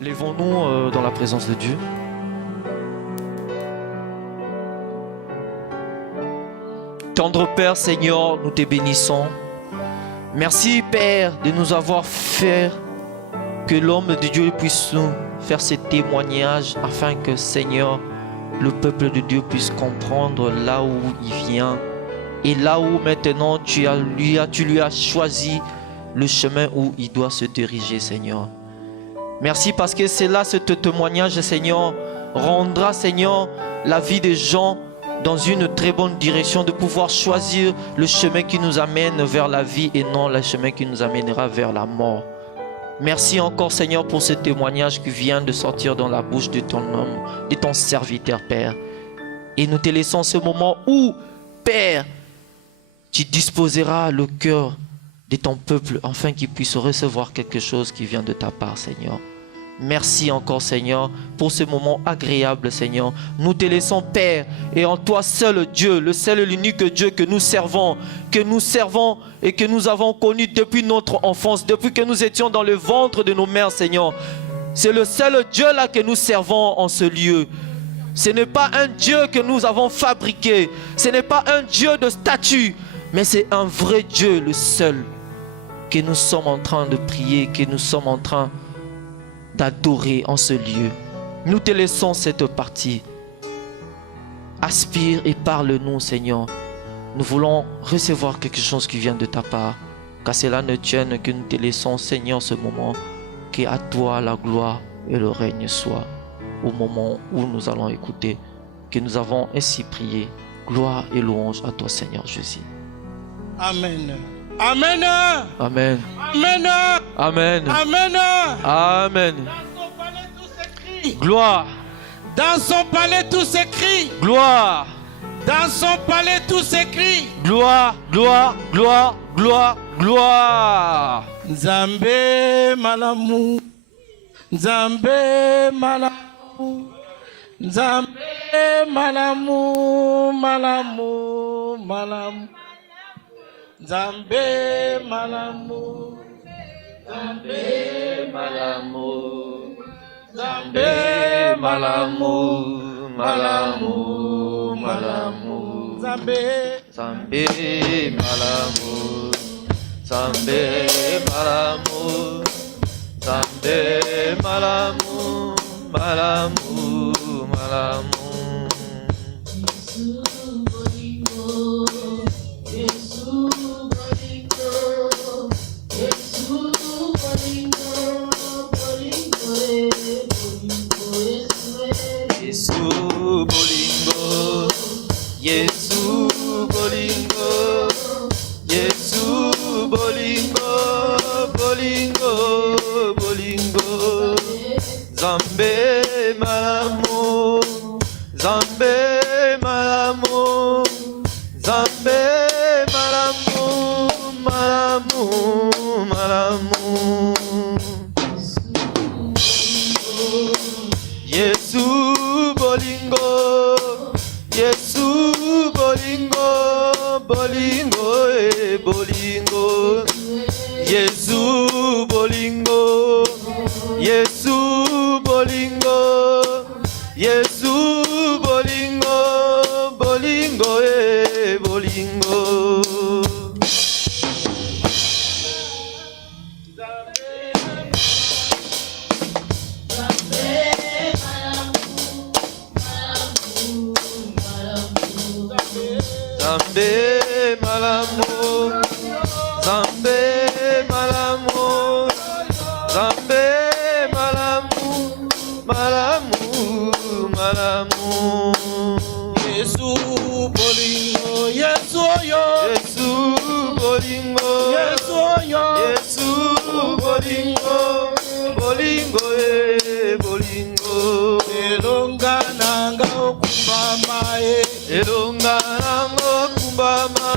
Lèvons-nous dans la présence de Dieu. Tendre Père, Seigneur, nous te bénissons. Merci Père de nous avoir fait que l'homme de Dieu puisse nous faire ces témoignages afin que Seigneur, le peuple de Dieu puisse comprendre là où il vient et là où maintenant tu lui as choisi le chemin où il doit se diriger, Seigneur. Merci parce que c'est là, ce témoignage, Seigneur, rendra, Seigneur, la vie des gens dans une très bonne direction, de pouvoir choisir le chemin qui nous amène vers la vie et non le chemin qui nous amènera vers la mort. Merci encore, Seigneur, pour ce témoignage qui vient de sortir dans la bouche de ton homme, de ton serviteur, Père. Et nous te laissons ce moment où, Père, tu disposeras le cœur de ton peuple afin qu'il puisse recevoir quelque chose qui vient de ta part, Seigneur. Merci encore, Seigneur, pour ce moment agréable, Seigneur. Nous te laissons, Père, et en toi seul Dieu, le seul et l'unique Dieu que nous servons et que nous avons connu depuis notre enfance, depuis que nous étions dans le ventre de nos mères, Seigneur. C'est le seul Dieu là que nous servons en ce lieu. Ce n'est pas un Dieu que nous avons fabriqué, ce n'est pas un Dieu de statue, mais c'est un vrai Dieu, le seul, que nous sommes en train de prier, que nous sommes en train d'adorer en ce lieu. Nous te laissons cette partie. Aspire et parle-nous, Seigneur. Nous voulons recevoir quelque chose qui vient de ta part. Qu'à cela ne tienne, que nous te laissons, Seigneur, ce moment. Qu'à toi la gloire et le règne soient au moment où nous allons écouter. Que nous avons ainsi prié. Gloire et louange à toi, Seigneur Jésus. Amen. Amen. Amen. Amen. Amen. Amen. Amen. Dans son palais tout s'écrit. Gloire. Dans son palais tout s'écrit. Gloire. Dans son palais tout s'écrit. Gloire, gloire, gloire, gloire, gloire. Nzambe malamu. Nzambe malamu. Nzambe malamu. Malamu. Malamu. Nzambe malamu. Nzambe malamu. Nzambe malamu. Malamu. Malamu. Nzambe. Nzambe malamu. Nzambe malamu. Nzambe malamu. Malamu. Malamu. Yesu bolingo, Yesu bolingo, bolingo, bolingo. Zambe malamu, Zambe malamu, Zambe malamu, malamu, malamu. Yesu bolingo, Yesu bolingo, bolingo, bolingo. Yesu bolingo, Yesu bolingo, Yesu bolingo, bolingo, bolingo. Zambe malamu, Zambe malamu, Zambe malamu, malamu, malamu. Yesu bolingo, Yesu yo, Yesu bolingo, Yesu yo, Yesu bolingo, bolingo, bolingo. elonga nanga okumbama Elonga nango kumbama,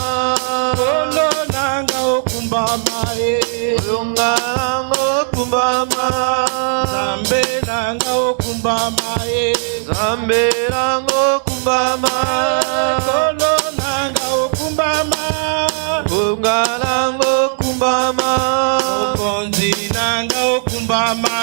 olo nanga okumbama elonga nango kumbama, Zambe nanga okumbama Zambe nango kumbama, olo nanga okumbama kunga nango kumbama, okonzi nanga okumbama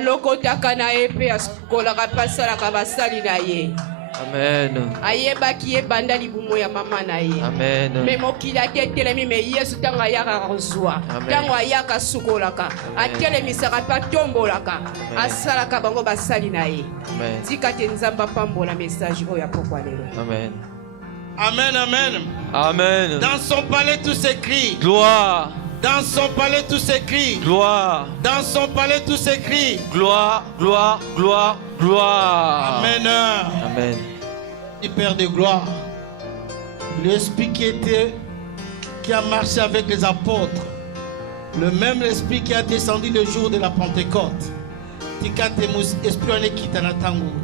alokotaka na ye mpe asukolaka mpe asalaka basali na ye. Amen. Ayebaki ye banda libumu ya mama na ye. Amen. Me mokili atetelemi me Yesu ntango ayaka kozwa ntango ayaka asukolaka atelemisaka mpe atombolaka asalaka bango basali na ye. Amen. Tika te Nzambe apambola message oyo ya pokwa lelo. Amen. Amen, amen. Amen. Dans son palais, tout s'écrit. Gloire. Dans son palais, tout s'écrit. Gloire. Dans son palais, tout s'écrit. Gloire, gloire, gloire, gloire. Amen. Amen. Le Père de gloire, l'esprit qui a marché avec les apôtres, le même esprit qui a descendu le jour de la Pentecôte.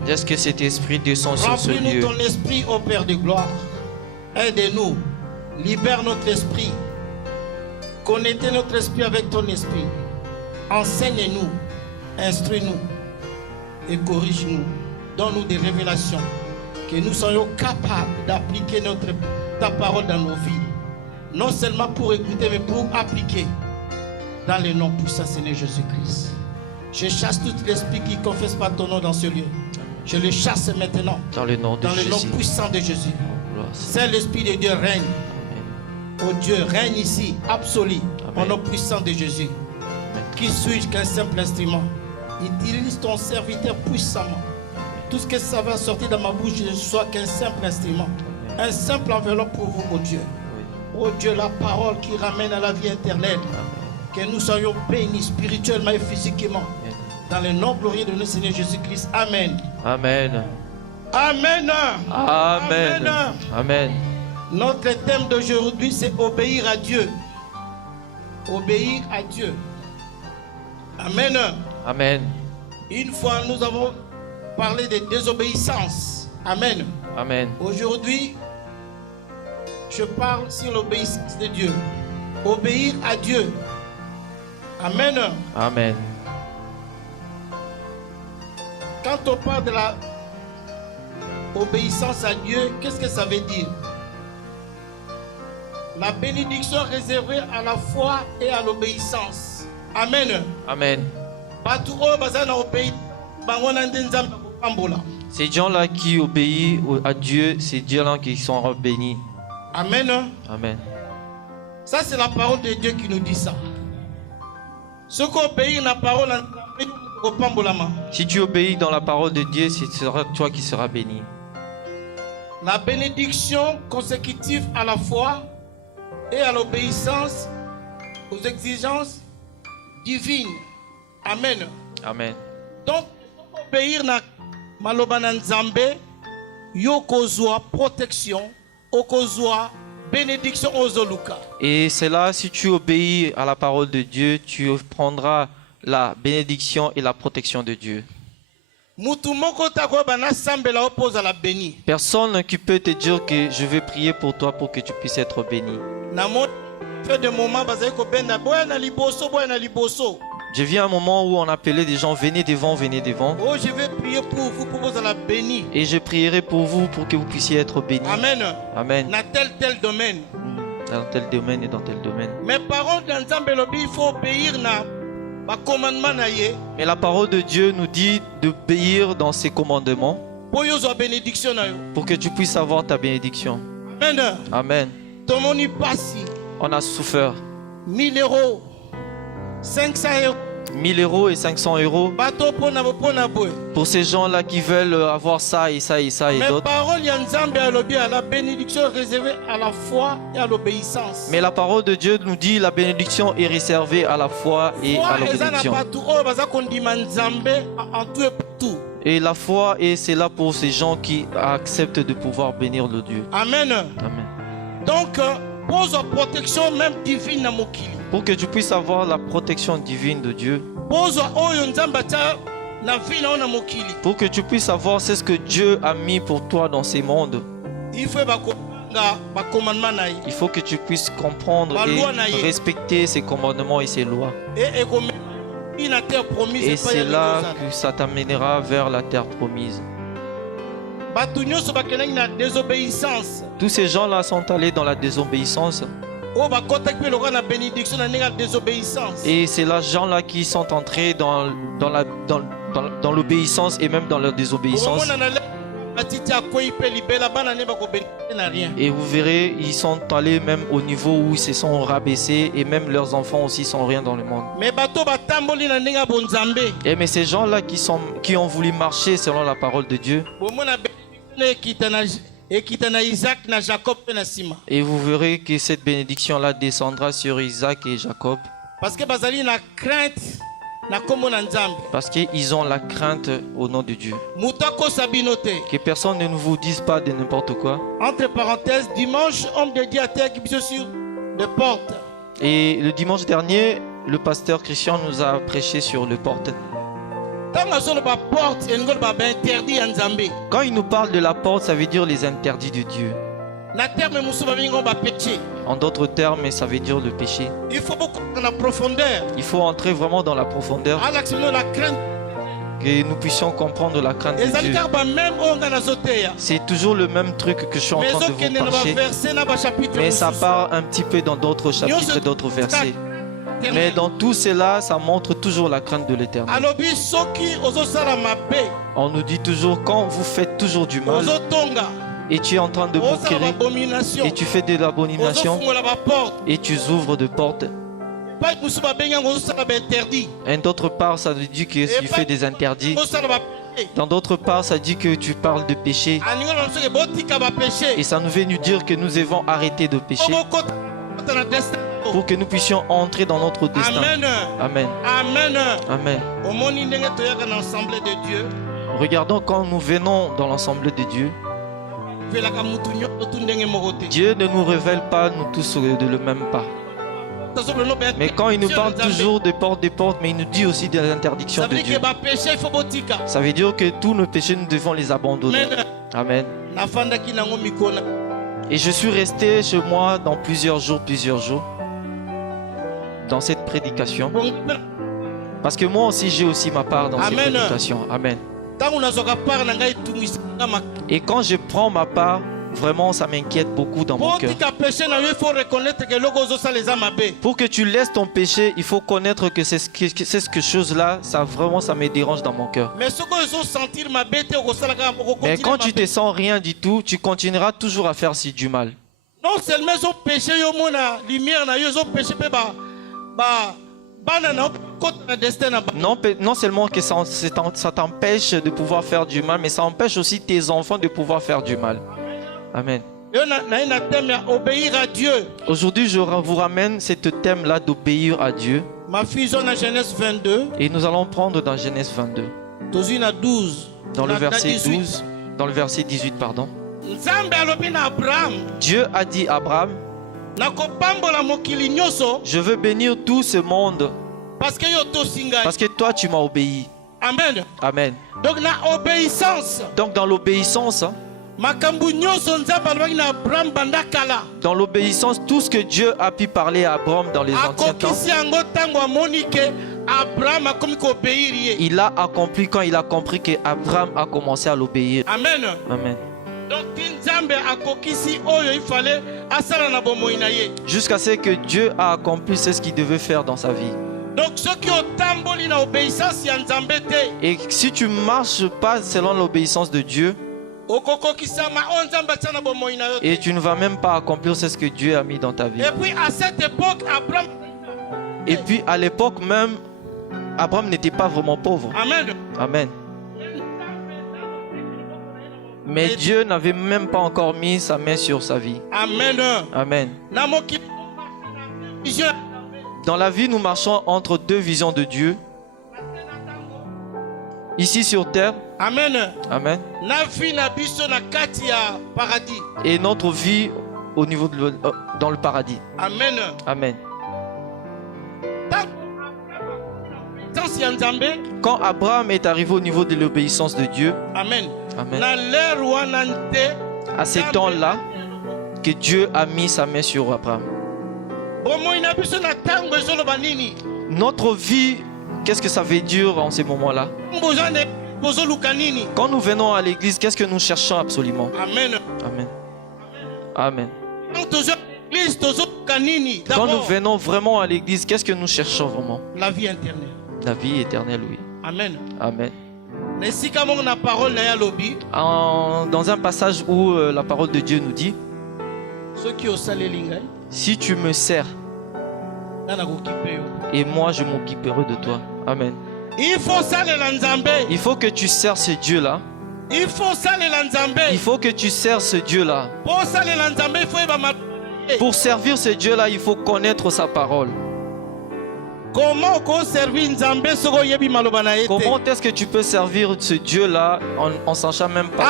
Est-ce que cet esprit descend sur ce Remplis-nous lieu? ton esprit, ô Père de gloire. Aide-nous, libère notre esprit, connectez notre esprit avec ton esprit. Enseigne-nous, instruis-nous et corrige-nous. Donne-nous des révélations, que nous soyons capables d'appliquer ta parole dans nos vies. Non seulement pour écouter, mais pour appliquer. Dans le nom puissant Seigneur Jésus-Christ. Je chasse tout l'esprit qui ne confesse pas ton nom dans ce lieu. Je le chasse maintenant. Dans le nom de Jésus. Dans le nom puissant de Jésus. Gloire. C'est l'esprit de Dieu règne. Amen. Oh Dieu, règne ici, absolu. Amen. Au nom puissant de Jésus. Amen. Qui suis-je qu'un simple instrument? Utilise ton serviteur puissamment. Tout ce que ça va sortir de ma bouche, je ne sois qu'un simple instrument. Un simple enveloppe pour vous, oh Dieu. Oh Dieu, la parole qui ramène à la vie éternelle. Que nous soyons bénis spirituellement et physiquement. Dans le nom glorieux de notre Seigneur Jésus-Christ. Amen. Amen. Amen. Amen. Amen. Notre thème d'aujourd'hui, c'est obéir à Dieu. Obéir à Dieu. Amen. Amen. Une fois, nous avons parlé de désobéissance. Amen. Amen. Aujourd'hui, je parle sur l'obéissance de Dieu. Obéir à Dieu. Amen. Amen. Quand on parle de la obéissance à Dieu, qu'est-ce que ça veut dire? La bénédiction réservée à la foi et à l'obéissance. Amen. Amen. Ces gens-là qui obéissent à Dieu, ces gens-là qui sont bénis. Amen. Amen. Ça, c'est la parole de Dieu qui nous dit ça. Ce qui obéit à la parole, si tu obéis dans la parole de Dieu, ce sera toi qui seras béni. La bénédiction consécutive à la foi et à l'obéissance aux exigences divines. Amen. Amen. Donc, obéir na malobana nzambe, yokozwa protection, okozwa bénédiction ozoluka. Et c'est là, si tu obéis à la parole de Dieu, tu prendras la bénédiction et la protection de Dieu. Personne qui peut te dire que je vais prier pour toi pour que tu puisses être béni. Je viens à un moment où on appelait des gens, venez devant, venez devant. Oh, je vais prier pour vous pour que vous soyez bénis. Et je prierai pour vous pour que vous puissiez être bénis. Amen. Amen. Dans tel domaine. Dans tel domaine et dans tel domaine. Mais parole d'ensemble, il faut obéir à commandement. Mais la parole de Dieu nous dit d'obéir dans ses commandements pour que tu puisses avoir ta bénédiction. Amen. Amen. On a souffert. 1000 €, 500 €. 1000 € et 500 € pour ces gens-là qui veulent avoir ça et ça et ça et d'autres. La bénédiction réservée à la foi et à l'obéissance. Mais la parole de Dieu nous dit la bénédiction est réservée à la foi et à l'obédiction. Et la foi, et c'est là pour ces gens qui acceptent de pouvoir bénir le Dieu. Amen. Amen. Donc, pose protection même divine à Mokili. Pour que tu puisses avoir la protection divine de Dieu. Pour que tu puisses avoir ce que Dieu a mis pour toi dans ces mondes. Il faut que tu puisses comprendre et respecter ses commandements et ses lois. Et c'est là que ça t'amènera vers la terre promise. Tous ces gens-là sont allés dans la désobéissance. Et c'est les gens-là qui sont entrés dans l'obéissance et même dans la désobéissance. Et vous verrez, ils sont allés même au niveau où ils se sont rabaissés et même leurs enfants aussi sont rien dans le monde. Mais ces gens-là qui ont voulu marcher selon la parole de Dieu, et vous verrez que cette bénédiction-là descendra sur Isaac et Jacob. Parce qu'ils ont la crainte au nom de Dieu. Que personne ne vous dise pas de n'importe quoi. Entre parenthèses, dimanche, homme de Dieu a été sur les portes. Et le dimanche dernier, le pasteur Christian nous a prêché sur les portes. Quand il nous parle de la porte, ça veut dire les interdits de Dieu. En d'autres termes, ça veut dire le péché. Il faut beaucoup dans la profondeur. Il faut entrer vraiment dans la profondeur. Que nous puissions comprendre la crainte de Dieu. C'est toujours le même truc que je suis en train de vous partager. Mais ça part un petit peu dans d'autres chapitres, d'autres versets. Mais dans tout cela, ça montre toujours la crainte de l'Éternel. On nous dit toujours, quand vous faites toujours du mal, et tu es en train de bouquer, et tu fais de l'abomination, et tu ouvres de portes. Et d'autre part, ça veut dire que tu fais des interdits. Dans d'autres parts, ça dit que tu parles de péché. Et ça nous veut nous dire que nous devons arrêter de pécher pour que nous puissions entrer dans notre destin. Amen. Amen. Amen. Regardons quand nous venons dans l'ensemble de Dieu. Dieu ne nous révèle pas nous tous de le même pas. Mais quand il nous parle toujours des portes, mais il nous dit aussi des interdictions de Dieu. Ça veut dire que tous nos péchés, nous devons les abandonner. Amen. Et je suis resté chez moi dans plusieurs jours, dans cette prédication. Parce que moi aussi, j'ai aussi ma part dans cette prédication. Amen. Et quand je prends ma part, vraiment ça m'inquiète beaucoup dans mon cœur. Pour que tu laisses ton péché, il faut connaître que c'est ce chose-là, ça vraiment ça me dérange dans mon cœur. Mais quand tu te sens rien du tout, tu continueras toujours à faire si du mal. Non seulement ils ont péché, lumière, ils ont péché, non seulement que ça t'empêche de pouvoir faire du mal, mais ça empêche aussi tes enfants de pouvoir faire du mal. Amen. Obéir à Dieu. Aujourd'hui, je vous ramène ce thème-là d'obéir à Dieu. Ma fille dans Genèse 22. Et nous allons prendre dans Genèse 22. Dans le verset 12. Dans le verset 18, pardon. Dieu a dit à Abraham, je veux bénir tout ce monde parce que toi tu m'as obéi. Amen. Amen. Donc dans l'obéissance, dans l'obéissance, tout ce que Dieu a pu parler à Abraham dans les anciens temps, il a accompli quand il a compris que Abraham a commencé à l'obéir. Amen. Amen. Jusqu'à ce que Dieu a accompli ce qu'il devait faire dans sa vie. Et si tu ne marches pas selon l'obéissance de Dieu, et tu ne vas même pas accomplir ce que Dieu a mis dans ta vie. Et puis à l'époque même, Abraham n'était pas vraiment pauvre. Amen. Amen. Mais Dieu n'avait même pas encore mis sa main sur sa vie. Amen. Amen. Dans la vie, nous marchons entre deux visions de Dieu. Ici sur terre. Amen. Amen. Et notre vie au niveau dans le paradis. Amen. Amen. Quand Abraham est arrivé au niveau de l'obéissance de Dieu, Amen. Amen. À ces temps-là, que Dieu a mis sa main sur Abraham. Notre vie, qu'est-ce que ça veut dire en ces moments-là? Quand nous venons à l'église, qu'est-ce que nous cherchons absolument? Amen. Amen. Amen. Quand nous venons vraiment à l'église, qu'est-ce que nous cherchons vraiment? La vie éternelle. La vie éternelle, oui. Amen. Amen. Dans Dans un passage où la parole de Dieu nous dit, si tu me sers, et moi je m'occuperai de toi. Amen. Il faut que tu sers ce Dieu-là. Il faut que tu sers ce Dieu-là. Pour servir ce Dieu-là, il faut connaître sa parole. Comment est-ce que tu peux servir ce Dieu-là en sachant même pas?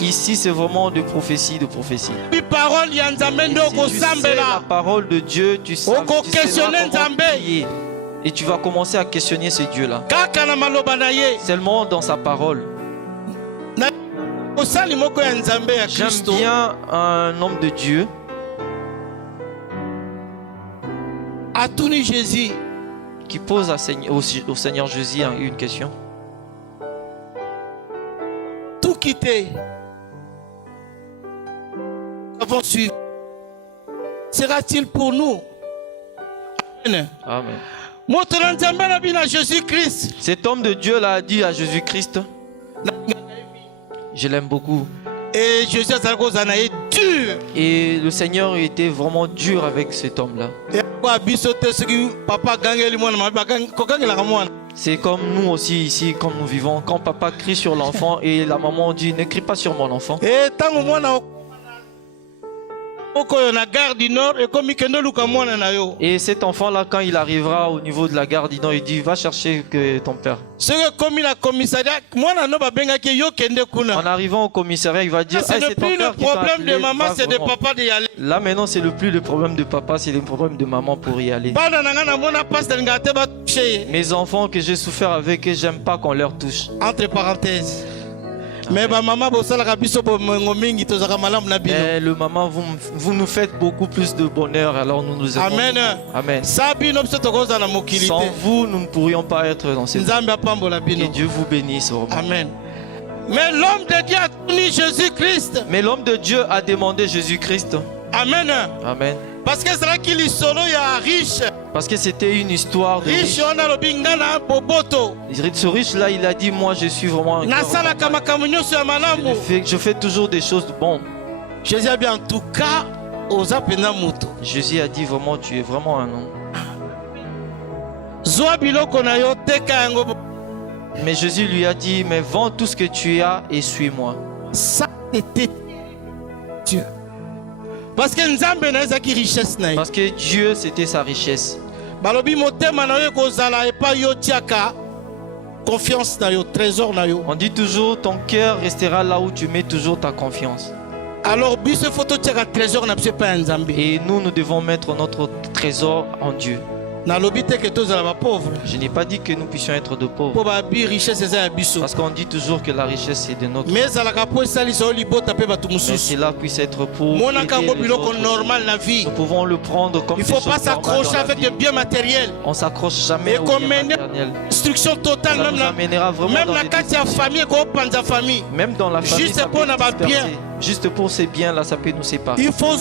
Ici, c'est vraiment de prophétie, de prophétie. Si tu sais la parole de Dieu, tu sais comment prier. Et tu vas commencer à questionner ce Dieu-là. Seulement dans sa parole. J'aime bien un homme de Dieu qui pose au Seigneur Jésus une question. Tout quitter avant suivre, sera-t-il pour nous? Amen. Amen. Jésus-Christ. Cet homme de Dieu l'a dit à Jésus-Christ. Je l'aime beaucoup. Et Jésus est dur. Et le Seigneur était vraiment dur avec cet homme-là. C'est comme nous aussi ici, comme nous vivons. Quand papa crie sur l'enfant et la maman dit ne crie pas sur mon enfant. Et cet enfant-là, quand il arrivera au niveau de la gare du Nord, il dit va chercher ton père. En arrivant au commissariat, il va dire c'est plus le problème de maman, c'est de papa d'y aller. Là maintenant, c'est plus le problème de papa, c'est le problème de maman pour y aller. Mes enfants que j'ai souffert avec eux, j'aime pas qu'on leur touche. Entre parenthèses. Mais le maman, vous nous faites beaucoup plus de bonheur, alors nous nous aimons. Amen. Amen. Sans vous, nous ne pourrions pas être dans cette vie. Que Dieu vous bénisse. Amen. Mais l'homme de Dieu a tenu Jésus-Christ. Mais l'homme de Dieu a demandé Jésus-Christ. Amen. Amen. Parce que c'est là qu'il est solo, il y a riche. Parce que c'était une histoire de riche. Ce riche-là, il a dit, moi je suis vraiment un je fais toujours des choses bonnes. Jésus a dit, en tout cas, Jésus a dit, vraiment, tu es vraiment un homme. Mais Jésus lui a dit, mais vends tout ce que tu as et suis-moi. Ça, c'était Dieu. Parce que Dieu, c'était sa richesse. On dit toujours, ton cœur restera là où tu mets toujours ta confiance. Alors, et nous devons mettre notre trésor en Dieu. Je n'ai pas dit que nous puissions être de pauvres. Parce qu'on dit toujours que la richesse est de notre. Mais cela puisse être pour aider les autres. Nous pouvons le prendre comme il ne faut pas s'accrocher avec des biens matériels. On s'accroche jamais aux biens matériels. Instruction totale, même la famille. Même dans la famille, ça peut disperser. Juste pour ces biens-là, ça peut nous séparer. Il faut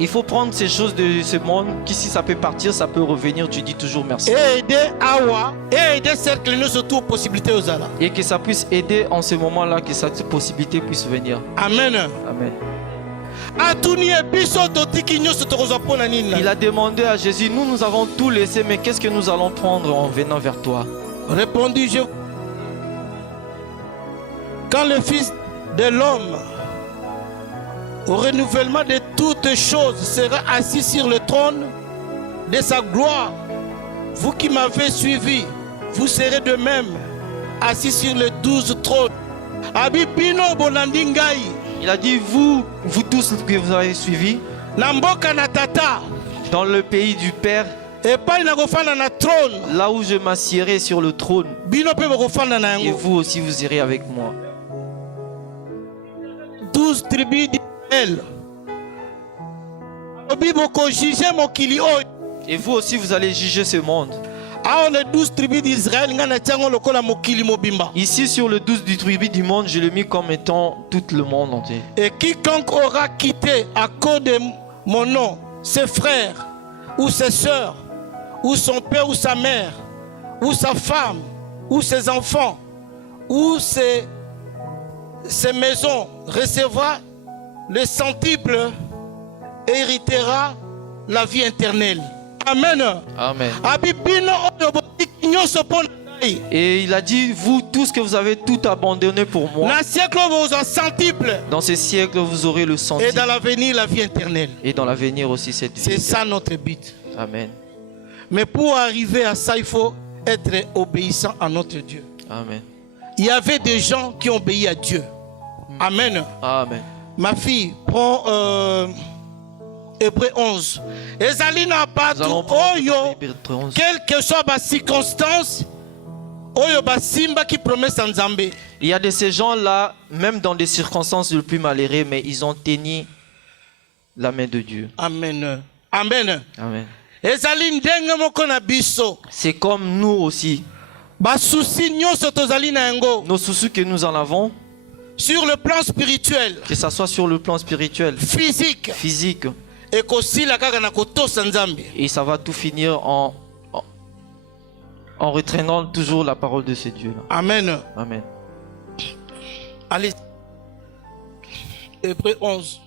il faut prendre ces choses de ce monde qui, si ça peut partir, ça peut revenir. Tu dis toujours merci. Et aider Awa, et aider cercle nous surtout aux possibilités aux ala. Et que ça puisse aider en ce moment-là, que cette possibilité puisse venir. Amen. Amen. Il a demandé à Jésus, nous avons tout laissé, mais qu'est-ce que nous allons prendre en venant vers toi? Répondit je. Quand le Fils de l'homme, au renouvellement de toutes choses, sera assis sur le trône de sa gloire, vous qui m'avez suivi, vous serez de même assis sur les 12 trônes. Il a dit, vous tous que vous avez suivi, dans le pays du Père, là où je m'assierai sur le trône, et vous aussi vous irez avec moi. 12 tribus d'Israël. Et vous aussi vous allez juger ce monde. les 12 tribus d'Israël, Ici sur le 12 du tribu du monde, je l'ai mis comme étant tout le monde entier. et quiconque aura quitté à cause de mon nom ses frères ou ses sœurs ou son père ou sa mère ou sa femme ou ses enfants ou ses maisons recevra le centuple et héritera la vie éternelle. Amen. Amen. Abibino nyonso pona ngai. Et il a dit, vous tous que vous avez tout abandonné pour moi, Na siècle vous aurez centuple dans ce siècle vous aurez le et centuple. dans l'avenir la vie éternelle. Et dans l'avenir aussi cette C'est vie. ça notre but. Amen. Mais pour arriver à ça, il faut être obéissant à notre Dieu. Amen. Il y avait des gens qui ont obéi à Dieu. Amen. Amen. Ma fille, prends Hébreu 11. Ezalina Nous batu allons prendre oyo, Hébreux 11. quelle que soit la circonstance, oyo basimba qui promesse en Zambé. Il y a de ces gens-là, même dans des circonstances les plus malheureuses, mais ils ont tenu la main de Dieu. Amen. Amen. Amen. Ezali ndenge moko na biso. C'est comme nous aussi. Basusi nyonso tozali na yango. Nos soucis que nous en avons, Sur le plan spirituel, que ce soit sur le plan spirituel, physique, physique, et kosila kaka na kotosa Nzambe. et ça va tout finir en retraînant toujours la parole de ce Dieu-là. Amen. Amen. Allez. Hébreu 11.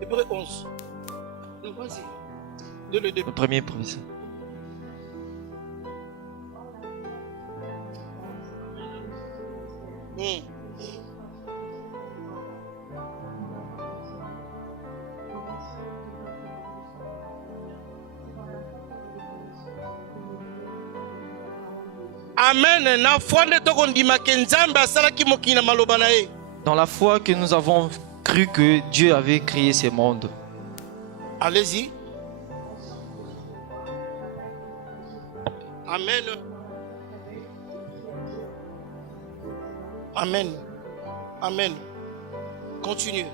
Hébreu 11. Non, vas-y. De le début. Le premier professeur. Amen. Na foi nde tokondima ke Nzambe asalaki mokili na maloba na ye. Dans la foi que nous avons cru que Dieu avait créé ce monde. Allez-y. Amen. Amen. Amen. Continue.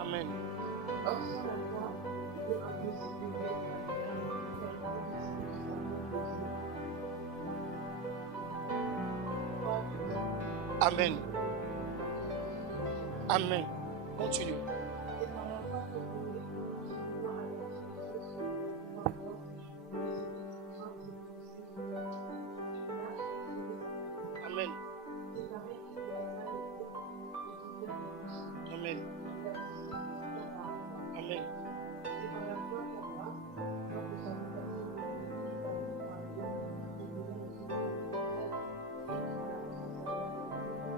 Amen. Amen. Amen. Continue. Amen. Amen. Amen.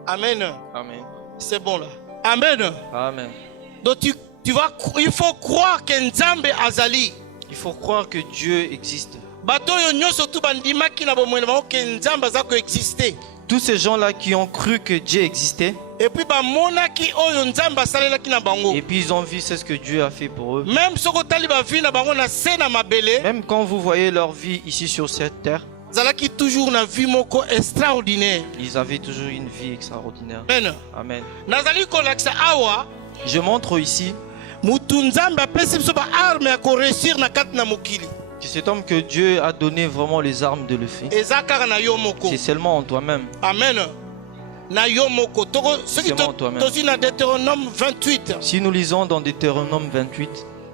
Amen. Amen. C'est bon là. Amen. Amen. Donc il faut croire que Nzambe azali. Il faut croire que Dieu existe. Bato yo nyonso tu bandima ki na bomwele ba que Nzambe azako exister. Tous ces gens-là qui ont cru que Dieu existait, Et puis ba mona ki oyo Nzambe asalela ki na bango. et puis ils ont vu ce que Dieu a fait pour eux. Même soko tali ba vie na bango na se na mabele. Même quand vous voyez leur vie ici sur cette terre, Zalaki toujours na vie moko extraordinaire. ils avaient toujours une vie extraordinaire. Amen. Amen. Nazali kolaksa awa Je montre ici mutu Nzambe apesi biso ba arme ya ko réussir na kati na mokili. que cet homme que Dieu a donné vraiment les armes de le faire. Eza kaka na yo moko. C'est seulement en toi-même. Amen. Na yo moko. Toko soki Seulement toi-même. tozi na Deutéronome 28. Si nous lisons dans Deutéronome 28,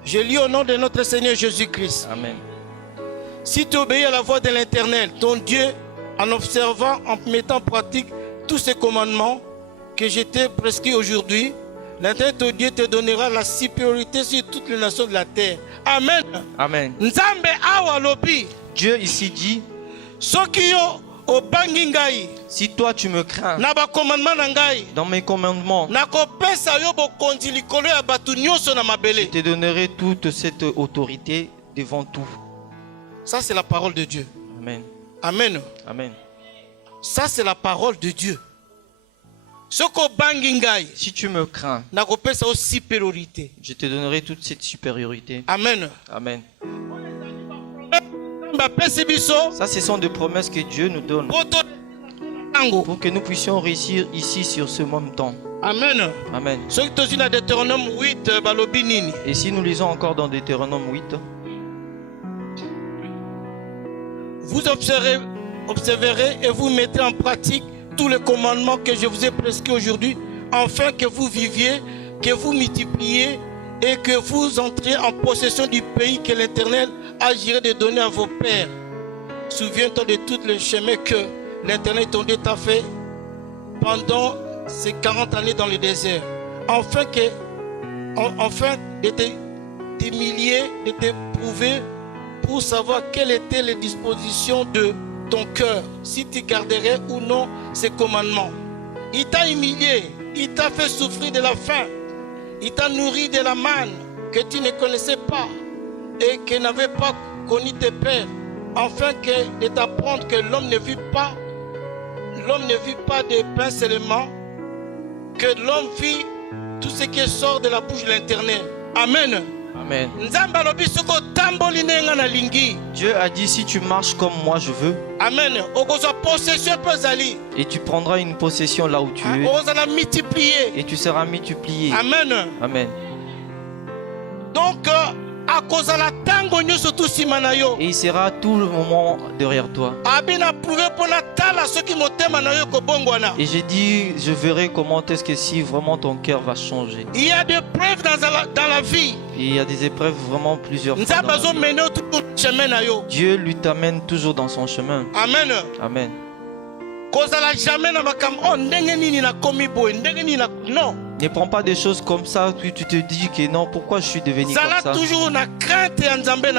Je lis au nom de notre Seigneur Jésus-Christ. Amen. Si tu obéis à la voix de l'Éternel, ton Dieu, en observant, en mettant en pratique tous ces commandements que je t'ai prescrits aujourd'hui, l'Éternel, ton Dieu, te donnera la supériorité sur toutes les nations de la terre. Amen. Amen. Nzambe awa lobi. Dieu ici dit, Soki yo obangi ngai si toi tu me crains na ba commandement na ngai, dans mes commandements, na kopesa yo bokonzi likolo ya batu nyonso na je mabele. te donnerai toute cette autorité devant tout. Ça c'est la parole de Dieu. Amen. Amen. Amen. Ça, c'est la parole de Dieu. Ce qu'on bangingai, Si tu me crains, n'a pas sa supériorité. je te donnerai toute cette supériorité. Amen. Amen. Ça, Ça, ce sont des promesses que Dieu nous donne pour que nous puissions réussir ici sur ce même temps. Amen. Amen. Ce qui est dans Deutéronome 8, balobi nini. Et si nous lisons encore dans Deutéronome 8, Vous observerez et vous mettrez en pratique tous les commandements que je vous ai prescrits aujourd'hui, afin que vous viviez, que vous multipliez et que vous entriez en possession du pays que l'Éternel a juré de donner à vos pères. Souviens-toi de tous les chemins que l'Éternel ton Dieu t'a fait pendant ces 40 années dans le désert, afin de t'humilier, de t'éprouver pour savoir quelles étaient les dispositions de ton cœur, si tu garderais ou non ces commandements. Il t'a humilié, il t'a fait souffrir de la faim, il t'a nourri de la manne que tu ne connaissais pas et que n'avaient pas connu tes pères, afin de t'apprendre que l'homme ne vit pas de pain seulement, que l'homme vit tout ce qui sort de la bouche de l'Éternel. Amen. Amen. Lingi. Dieu a dit, si tu marches comme moi je veux, Amen. et tu prendras une possession là où tu es, et tu seras multiplié. Amen. Amen. Donc, Et il sera tout le moment derrière toi. Et j'ai dit, je verrai comment est-ce que si vraiment ton cœur va changer. Il y a des preuves dans la vie. Et il y a des épreuves vraiment plusieurs fois dans la vie. Dieu lui t'amène toujours dans son chemin. Amen. Amen. Non. Ne prends pas des choses comme ça, puis tu te dis que non, pourquoi je suis devenu comme ça.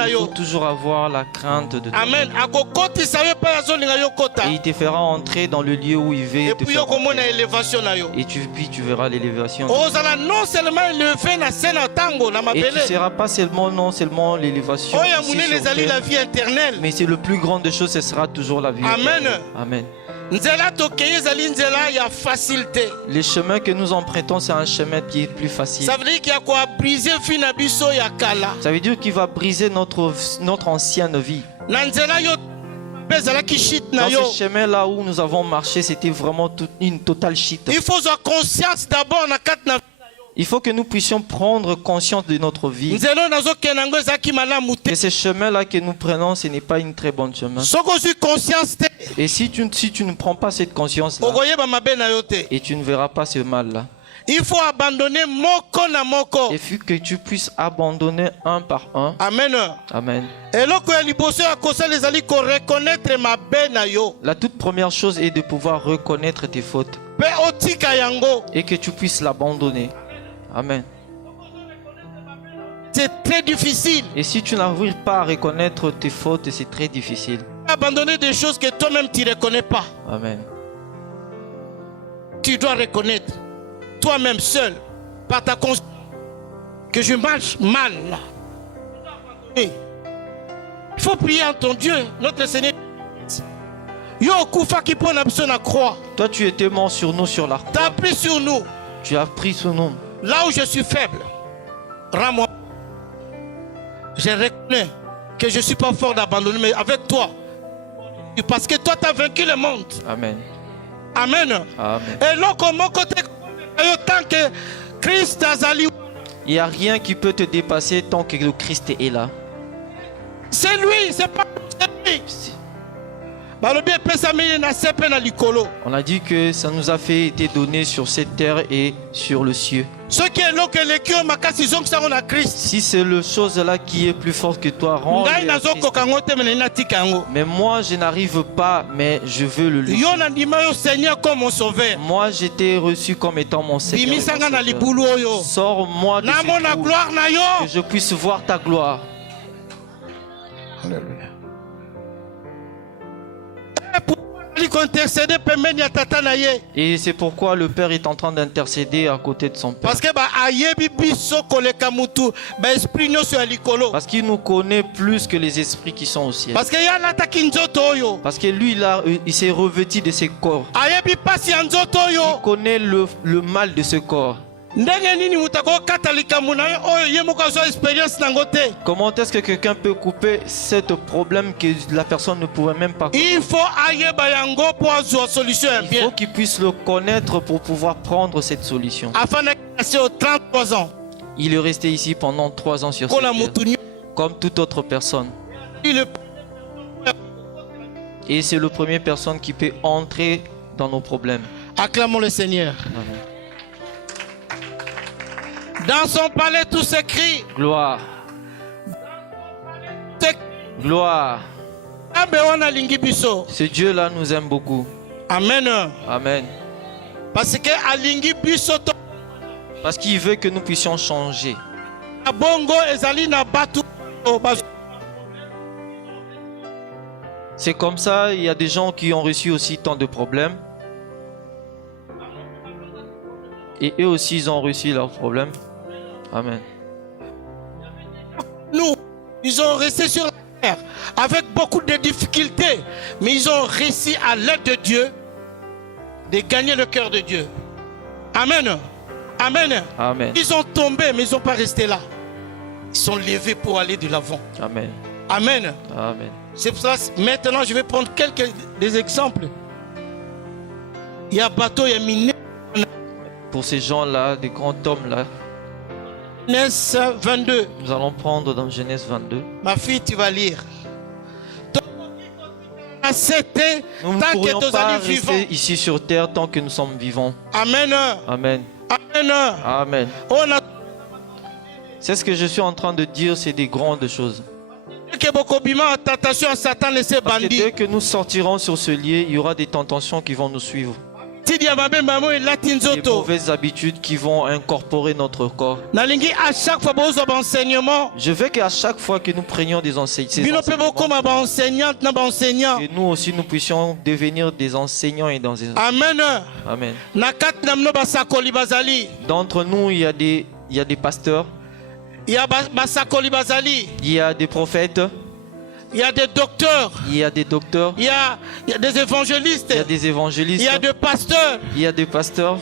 Il faut toujours avoir la crainte de Dieu. Amen. Et il te fera entrer dans le lieu où il veut te faire entrer. Et puis tu verras l'élévation. Non seulement élevé na scène tango na Et tu mabele. ne seras pas non seulement l'élévation, La vie éternelle. mais c'est le plus grand des choses, ce sera toujours la vie. Amen. Amen. Facilité. Les chemins que nous empruntons, c'est un chemin qui est plus facile. Ça veut dire qu'il y a quoi briser finabiso ya kala. Ça veut dire qu'il va briser notre ancienne vie. Dans ce chemin-là où nous avons marché, c'était vraiment une totale shit. Il faut avoir conscience d'abord na katna. Il faut que nous puissions prendre conscience de notre vie. Et ce chemin-là que nous prenons, ce n'est pas une très bonne chemin. Et si tu ne prends pas cette conscience-là, et tu ne verras pas ce mal-là, il faut abandonner moko na moko. Il faut que tu puisses abandonner un par un. Amen. Amen. La toute première chose est de pouvoir reconnaître tes fautes. Et que tu puisses l'abandonner. Amen. C'est très difficile. Et si tu n'arrives pas à reconnaître tes fautes, c'est très difficile. Abandonner des choses que toi-même tu ne reconnais pas. Amen. Tu dois reconnaître toi-même seul, par ta conscience, que je marche mal là. Il faut prier en ton Dieu, notre Seigneur. Toi, tu étais mort sur nous sur la croix. Tu as pris sur nous. Tu as pris sur nous. Là où je suis faible, rends-moi. Je reconnais que je ne suis pas fort d'abandonner, mais avec toi. Parce que toi, tu as vaincu le monde. Amen. Amen. Amen. Et là, comment côté, tant que Christ a zali. Il n'y a rien qui peut te dépasser tant que le Christ est là. C'est lui, c'est pas lui. On a dit que ça nous a fait été donné sur cette terre et sur le ciel. Si c'est le chose là qui est plus forte que toi, rends. Mais moi je n'arrive pas, mais je veux le laisser. Moi j'étais reçu comme étant mon Seigneur. Sors-moi de ce trou, que je puisse voir ta gloire. Alléluia. intercéder pembeni ya tata na ye. Et c'est pourquoi le Père est en train d'intercéder à côté de son Père. Parce que ayebi biso koleka mutu ba esprit nyonso ya likolo. Parce qu'il nous connaît plus que les esprits qui sont au ciel. Parce que ya lataki nzoto oyo. Parce que lui, il s'est revêtu de ses corps. Ayebi pasi ya nzoto oyo. Il connaît le mal de ce corps. Ndenge nini mutako katalika muna oyo ye moko zo expérience nango te. Comment est-ce que quelqu'un peut couper ce problème que la personne ne pouvait même pas couper? Il faut ayeba yango pour azwa solution ya Il bien. faut qu'il puisse le connaître pour pouvoir prendre cette solution. Afin de passer aux 33 ans. Il est resté ici pendant 3 ans sur cette terre, comme toute autre personne. Et c'est la première personne qui peut entrer dans nos problèmes. Acclamons le Seigneur. Amen. Dans son palais tout s'écrit. Gloire. Gloire. Ce Dieu-là nous aime beaucoup. Amen. Amen. Parce que alingi biso to. Parce qu'il veut que nous puissions changer. Bongo ezali na batu. C'est comme ça, il y a des gens qui ont reçu aussi tant de problèmes. Et eux aussi, ils ont reçu leurs problèmes. Amen. Nous, ils ont resté sur la terre avec beaucoup de difficultés, mais ils ont réussi à l'aide de Dieu de gagner le cœur de Dieu. Amen. Amen. Amen. Ils ont tombé, mais ils n'ont pas resté là. Ils sont levés pour aller de l'avant. Amen. Amen. Amen. C'est pour ça que maintenant je vais prendre des exemples. Il y a bateau, il y a miné. Pour ces gens-là, des grands hommes-là, Genèse 22. nous allons prendre dans Genèse 22. Ma fille, tu vas lire. Nous ne pourrions pas rester ici sur terre tant que nous sommes vivants. Amen. Amen. Amen. Amen. C'est ce que je suis en train de dire, c'est des grandes choses. Parce que dès que nous sortirons sur ce lieu, il y aura des tentations qui vont nous suivre. Des mauvaises habitudes qui vont incorporer notre corps. Je veux qu'à chaque fois que nous prenions des enseignements, que nous aussi nous puissions devenir des enseignants et dans des Amen. Amen. D'entre nous, il y a des pasteurs, il y a des prophètes, il y a des docteurs. Il y a des docteurs. Il y a des évangélistes. Il y a des évangélistes. Il y a des pasteurs. Il y a des pasteurs.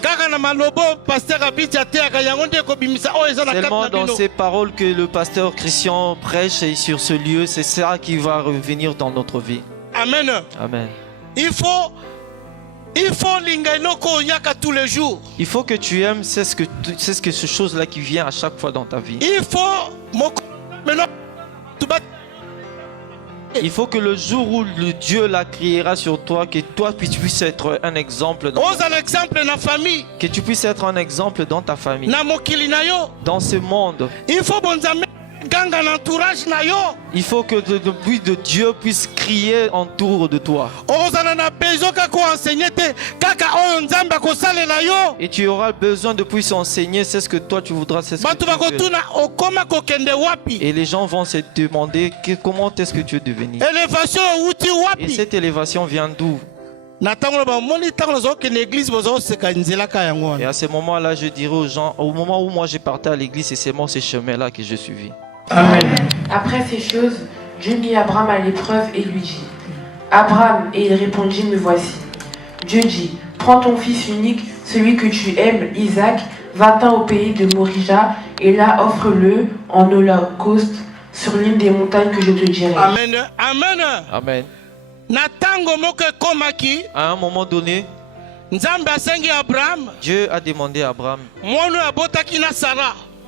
Seulement dans ces paroles que le pasteur Christian prêche et sur ce lieu, c'est ça qui va revenir dans notre vie. Amen. Amen. Il faut l'ingainoko yaka tous les jours. Il faut que tu aimes, c'est ce que ce chose-là qui vient à chaque fois dans ta vie. Il faut que le jour où le Dieu la criera sur toi, que toi tu puisses être un exemple dans famille. Que tu puisses être un exemple dans ta famille. Dans ce monde. Il faut que le bruit de Dieu puisse crier autour de toi. Et tu auras besoin de pouvoir enseigner, c'est ce que toi tu voudras. C'est ce que tu veux. Et les gens vont se demander comment est-ce que tu es devenu. Et cette élévation vient d'où? Et à ce moment-là, je dirais aux gens, au moment où moi je partais à l'église, c'est seulement ce chemin-là que je suivis. Amen. Après ces choses, Dieu mit Abraham à l'épreuve et lui dit: Abraham, et il répondit: Me voici. Dieu dit: Prends ton fils unique, celui que tu aimes, Isaac, va-t'en au pays de Morija, et là offre-le en holocauste sur l'une des montagnes que je te dirai. Amen. Amen. Amen. À un moment donné, Dieu a demandé à Abraham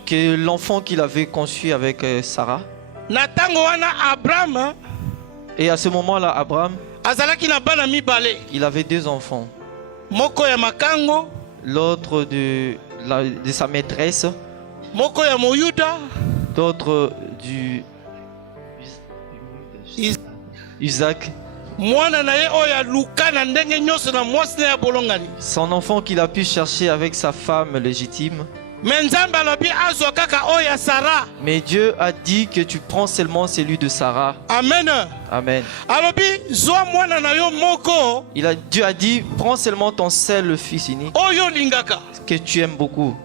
que l'enfant qu'il avait conçu avec Sarah. Et à ce moment-là, Abraham, il avait 2 enfants. L'autre de sa maîtresse, l'autre du Isaac. Son enfant qu'il a pu chercher avec sa femme légitime. Mais Dieu a dit que tu prends seulement celui de Sarah. Amen. Amen. Dieu a dit, prends seulement ton seul fils unique que tu aimes beaucoup.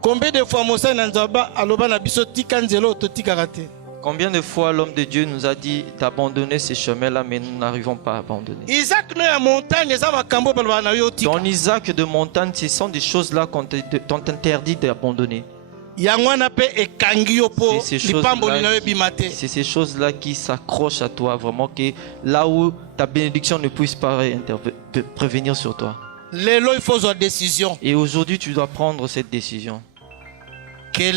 Combien de fois Moussa Nanzaba aloba na biso tika nzelo to tika raté? Combien de fois l'homme de Dieu nous a dit d'abandonner ces chemins-là, mais nous n'arrivons pas à abandonner. Dans Isaac de montagne, ce sont des choses-là qu'on t'interdit d'abandonner. C'est ces choses-là qui s'accrochent à toi, vraiment, que là où ta bénédiction ne puisse pas prévenir sur toi. Et aujourd'hui, tu dois prendre cette décision. Et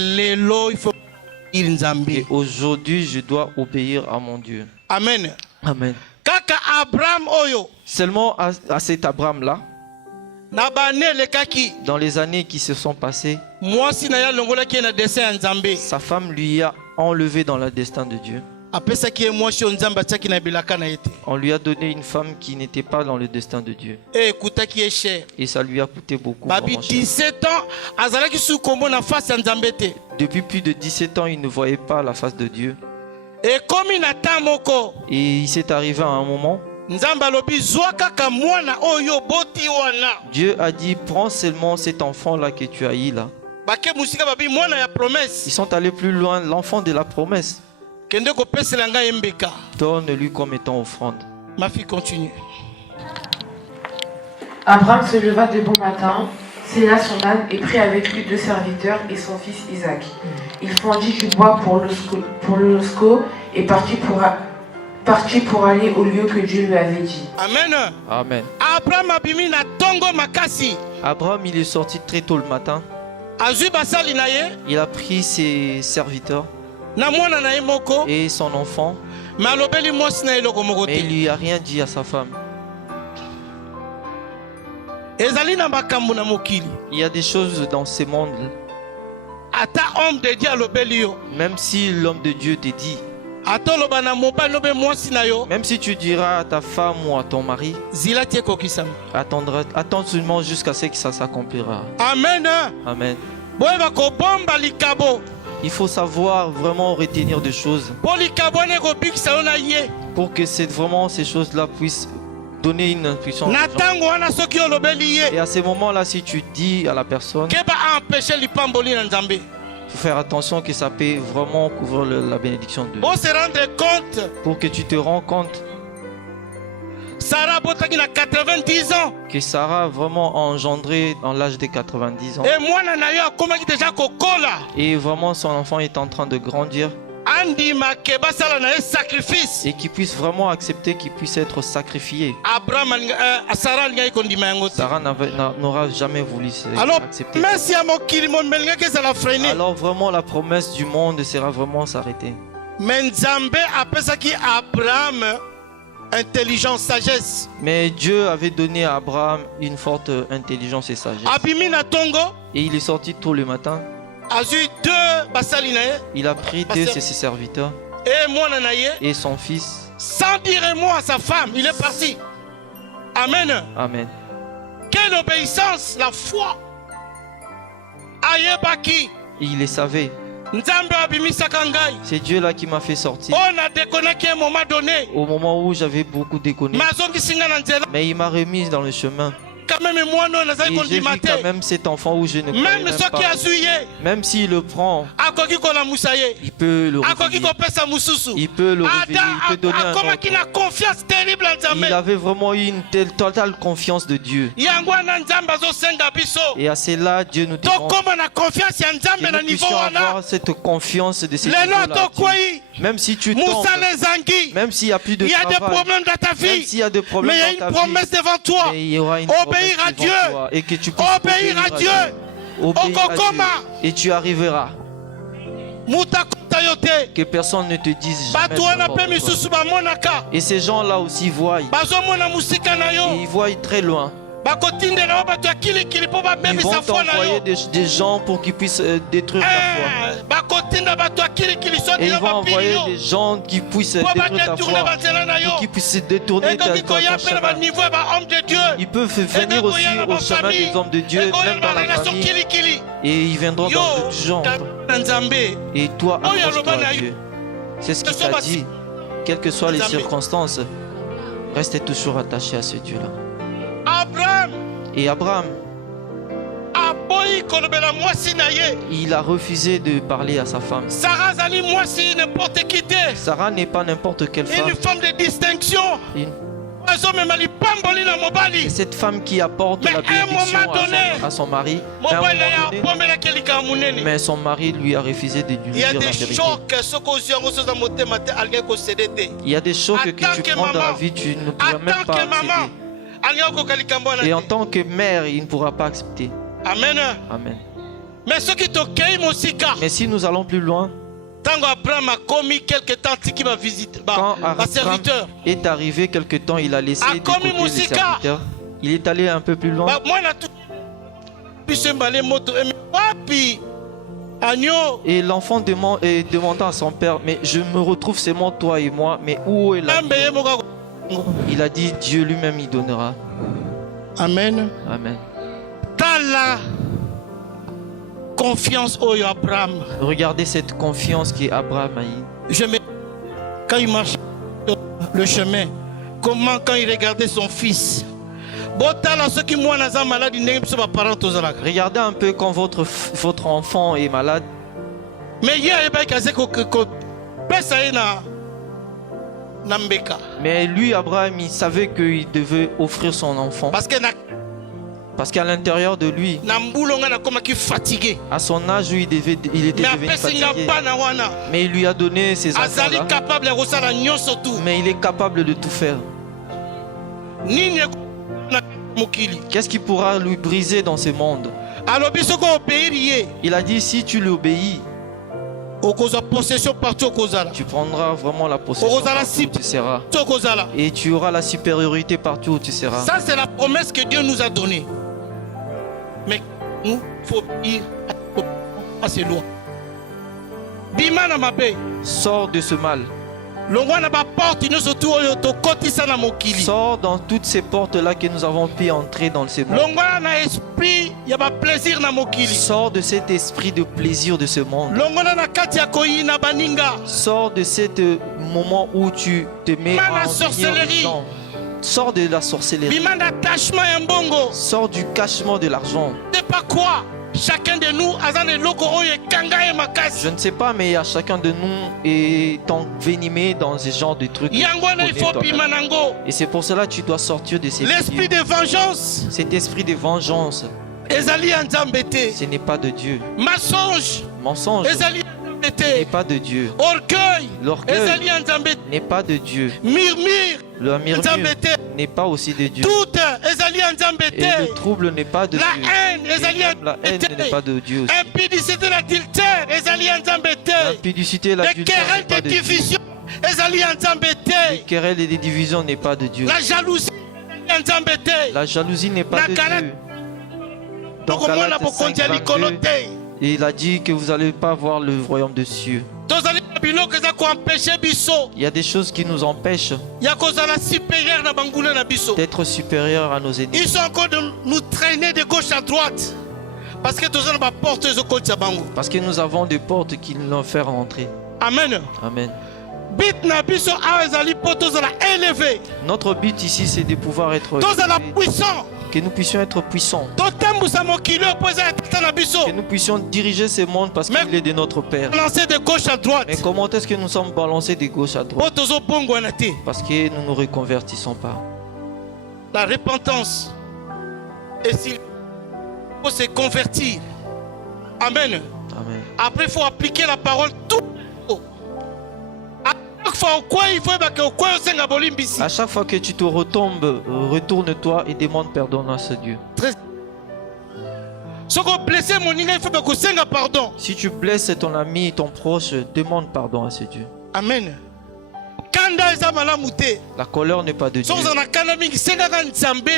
aujourd'hui, je dois obéir à mon Dieu. Amen. Amen. Seulement à cet Abraham-là, dans les années qui se sont passées, sa femme lui a enlevé dans le destin de Dieu. On lui a donné une femme qui n'était pas dans le destin de Dieu. Et ça lui a coûté beaucoup. Depuis plus de 17 ans, il ne voyait pas la face de Dieu. Et il s'est arrivé à un moment, Dieu a dit, prends seulement cet enfant-là que tu as eu là. Ils sont allés plus loin, l'enfant de la promesse. Donne-lui comme étant offrande. Ma fille continue. Abraham se leva de bon matin, sella son âne et prit avec lui 2 serviteurs et son fils Isaac. Il fendit du bois pour l'holocauste et partit pour aller au lieu que Dieu lui avait dit. Amen. Amen. Abraham, il est sorti très tôt le matin. Il a pris ses serviteurs et son enfant, mais il lui a rien dit à sa femme. Il y a des choses dans ce monde, même si l'homme de Dieu te dit, même si tu diras à ta femme ou à ton mari, attends seulement jusqu'à ce que ça s'accomplira. Amen. Amen. Il faut savoir vraiment retenir des choses pour que vraiment ces choses-là puissent donner une puissance. Et à ce moment-là, si tu dis à la personne, il faut faire attention que ça peut vraiment couvrir la bénédiction de Dieu. Pour que tu te rends compte que Sarah a vraiment engendré dans l'âge de 90 ans. Et vraiment son enfant est en train de grandir. Et qu'il puisse vraiment accepter qu'il puisse être sacrifié. Sarah n'aura jamais voulu accepter. Alors vraiment la promesse du monde sera vraiment s'arrêter. Intelligence, sagesse. Mais Dieu avait donné à Abraham une forte intelligence et sagesse. Et il est sorti tôt le matin. Il a pris 2 de ses serviteurs et son fils. Sans dire un mot à sa femme, il est parti. Amen. Amen. Quelle obéissance, la foi. Il les savait. C'est Dieu là qui m'a fait sortir. Au moment où j'avais beaucoup déconné. Mais il m'a remis dans le chemin. Et j'ai vu quand même cet enfant où je ne connais même pas. Même s'il le prend, il peut le revenir. Il peut le revenir. Il peut donner un autre. Il avait vraiment eu une totale confiance de Dieu. Et à cela, Dieu nous demande que nous puissions avoir cette confiance de ces gens-là. Même si tu tombes, même s'il n'y a plus de travail, même s'il y a des problèmes dans ta vie, mais il y aura une promesse à Dieu. Et que tu puisses obéir à Dieu. Et tu arriveras. Que personne ne te dise jamais. Et ces gens-là aussi voient. Et ils voient très loin. Ils vont t'envoyer des gens pour qu'ils puissent détruire ta foi. Et ils vont envoyer des gens qui puissent détruire ta foi, pour qu'ils puissent se détourner de ton chemin. Ils peuvent venir aussi au chemin des hommes de Dieu, même dans la famille. Et ils viendront dans d'autres gens. Et toi, accroche-toi à Dieu. C'est ce qu'il t'a dit. Quelles que soient les circonstances, restez toujours attaché à ce Dieu-là. Et Abraham, il a refusé de parler à sa femme. Sarah n'est pas n'importe quelle femme. Une femme de distinction. C'est cette femme qui apporte la bénédiction à son mari. Mais son mari lui a refusé de lui dire la vérité. Il y a des chocs que tu prends dans la vie, tu ne pourras même pas accepter. Et en tant que mère, il ne pourra pas accepter. Amen. Amen. Mais si nous allons plus loin, quand Abraham est arrivé quelque temps, il a laissé de côté les serviteurs. Il est allé un peu plus loin. Et l'enfant demanda à son père, mais je me retrouve seulement toi et moi, mais où est la... Il a dit, Dieu lui-même y donnera. Amen. Amen. Dans la confiance au Abraham. Regardez cette confiance qu'Abraham a eue. Quand il marchait le chemin, comment quand il regardait son fils. Regardez un peu quand votre enfant est malade. Mais lui, Abraham, il savait qu'il devait offrir son enfant. Parce qu'à l'intérieur de lui, à son âge, il était devenu fatigué. Mais il lui a donné ses enfants-là. Mais il est capable de tout faire. Qu'est-ce qui pourra lui briser dans ce monde? Il a dit, si tu l'obéis, tu prendras vraiment la possession partout où tu seras. Et tu auras la supériorité partout où tu seras. Ça, c'est la promesse que Dieu nous a donnée. Mais nous, il faut ir à ces lois. Sors de ce mal. Sors dans toutes ces portes-là que nous avons pu entrer dans ce monde. Sors de cet esprit de plaisir de ce monde. Sors de ce moment où tu te mets à enseigner les gens. Sors de la sorcellerie. Sors du cachement de l'argent. C'est pas quoi? Chacun de nous a un logo. Je ne sais pas, mais il y a chacun de nous est envenimé dans ce genre de trucs. Et c'est pour cela que tu dois sortir de ces l'esprit de vengeance. Cet esprit de vengeance, ce n'est pas de Dieu. Mensonge n'est pas de Dieu. L'orgueil n'est pas de Dieu. Le murmure n'est pas aussi de Dieu. Et le trouble n'est pas de Dieu. La haine n'est pas de Dieu aussi. L'impudicité, l'adultère n'est pas de Dieu. Les querelles et les divisions n'est pas de Dieu. La jalousie n'est pas de Dieu. Dans Galates 5:22, il a dit que vous n'allez pas voir le royaume des cieux. Il y a des choses qui nous empêchent d'être supérieurs à nos ennemis. Ils sont encore de nous traîner de gauche à droite. Parce que nous avons des portes qui nous font rentrer. Amen. Amen. Élevé. Notre but ici, c'est de pouvoir être puissant. Que nous puissions être puissants. Que nous puissions diriger ce monde parce qu'il est de notre Père. De gauche à droite. Mais comment est-ce que nous sommes balancés de gauche à droite? Parce que nous ne nous reconvertissons pas. La repentance. Et s'il faut se convertir. Amen. Amen. Après, il faut appliquer la parole tout. À chaque fois que tu te retombes, retourne-toi et demande pardon à ce Dieu. Si tu blesses ton ami, ton proche, demande pardon à ce Dieu. Amen. kanda eza malamu te. La colère n'est pas de Dieu. Soza na kanda mingi sengaka nzambe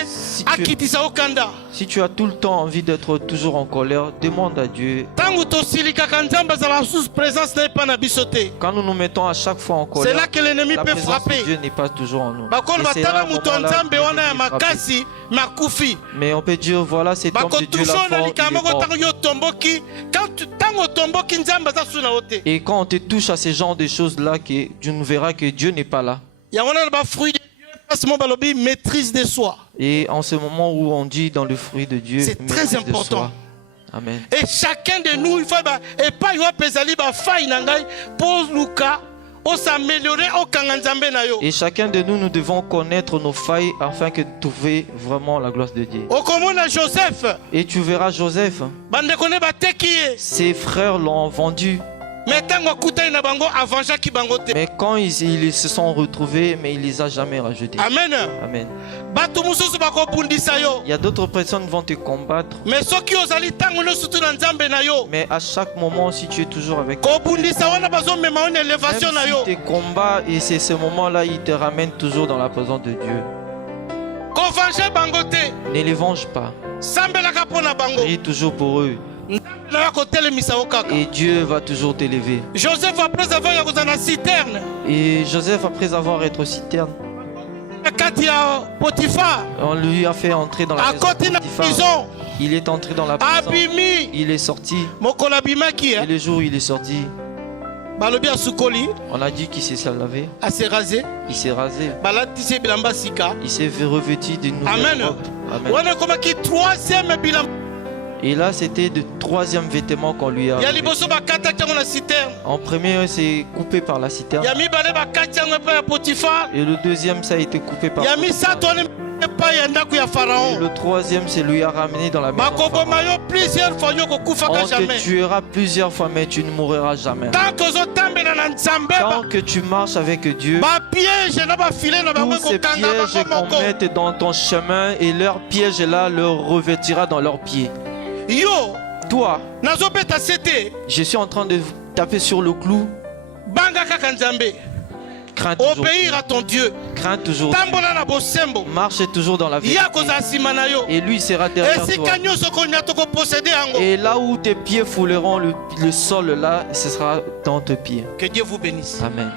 akitisa okanda. Si tu as tout le temps envie d'être toujours en colère, demande à Dieu. Tangu tosilikaka nzambe azala sous présence na epa na biso te. Quand nous nous mettons à chaque fois en colère, c'est là que l'ennemi peut frapper. Dieu n'est pas toujours en nous. Bakolo batala muto nzambe wana ya makasi makufi. Mais on peut dire voilà cet homme de Dieu là fort, il est mort. Et quand on te touche à ce genre de choses là, tu ne verras que Dieu n'est pas là. Maîtrise de soi. Et en ce moment où on dit dans le fruit de Dieu, c'est très important. Amen. Et chacun de nous, il faut et pas y pour Luka. Et chacun de nous, nous devons connaître nos failles afin que trouver vraiment la gloire de Dieu. Et tu verras Joseph. Ses frères l'ont vendu. Mais quand ils se sont retrouvés, mais il les a jamais rajoutés. Amen. Amen. Il y a d'autres personnes qui vont te combattre. Mais à chaque moment, si tu es toujours avec Dieu, même si tes combats, et c'est ce moment-là, il te ramène toujours dans la présence de Dieu. Ne les venge pas. Prie toujours pour eux. Et Dieu va toujours t'élever. Joseph, après avoir été dans la citerne. Et Joseph, après avoir été citerne, on lui a fait entrer dans la maison. Il est entré dans la prison. Il est sorti. Et le jour où il est sorti, on a dit qu'il s'est lavé. Il s'est rasé. Il s'est revêtu d'une nouvelle robe. Amen. Et là, c'était le troisième vêtement qu'on lui a revêtu. En premier, c'est coupé par la citerne. Et le deuxième, ça a été coupé par la citerne. Et le troisième, c'est lui a ramené dans la maison. On te tuera plusieurs fois, mais tu ne mourras jamais. Tant que tu marches avec Dieu, tous ces pièges qu'on mette dans ton chemin et leurs pièges là leur revêtira dans leurs pieds. Toi, je suis en train de taper sur le clou. Crains toujours. Obéir à ton Dieu. Crains toujours. Marche toujours dans la vérité. Et lui sera derrière toi. Et là où tes pieds fouleront le sol, là, ce sera dans tes pieds. Que Dieu vous bénisse. Amen.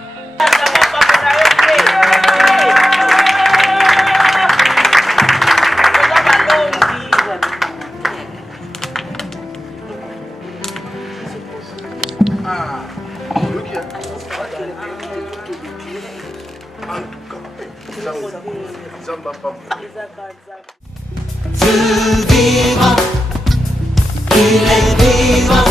Tu vivras, il est vivant.